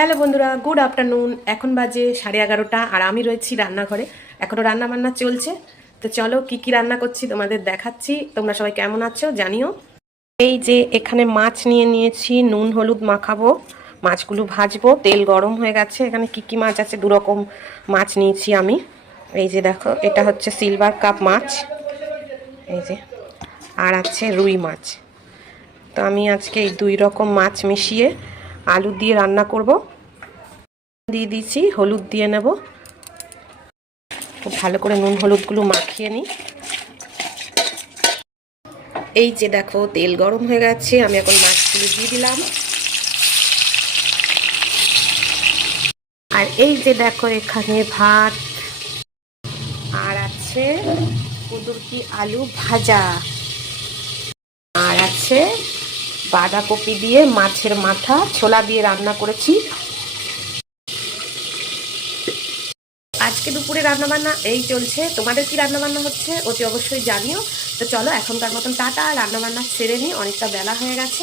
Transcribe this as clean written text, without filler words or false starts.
Hello বন্ধুরা, good afternoon. এখন বাজে 11:30 আর আমি রয়েছি রান্নাঘরে। এখনও রান্না বান্না চলছে। তো চলো কি কি রান্না করছি তোমাদের দেখাচ্ছি। তোমরা সবাই কেমন আছো জানিও। এই যে এখানে মাছ নিয়ে নিয়েছি, নুন হলুদ মাখাবো, মাছগুলো ভাজবো। তেল গরম হয়ে গেছে। এখানে কি কি মাছ আছে, 2 রকম মাছ নিয়েছি আমি। এই যে দেখো, এটা হচ্ছে সিলভার কাপ মাছ, এই যে, আর আছে রুই মাছ। তো আমি আজকে এই 2 রকম মাছ মিশিয়ে আলু দিয়ে রান্না করব। দিয়ে দিয়েছি, হলুদ দিয়ে নেব। খুব ভালো করে নুন হলুদগুলো মাখিয়ে নিই। এই যে দেখো, তেল গরম হয়ে গেছে, আমি এখন মাছগুলো দিয়ে দিলাম। আর এই যে দেখো, এখানে ভাত আর আছে কুদুরকি আলু ভাজা, আর আছে বাঁধাকপি দিয়ে মাছের মাথা ছোলা দিয়ে রান্না করেছি। আজকে দুপুরে রান্নাবান্না এই চলছে। তোমাদের কি রান্নাবান্না হচ্ছে অতি অবশ্যই জানিও। তো চলো এখনকার মতন টাটা, রান্নাবান্না সেরে নিই, অনেকটা বেলা হয়ে গেছে।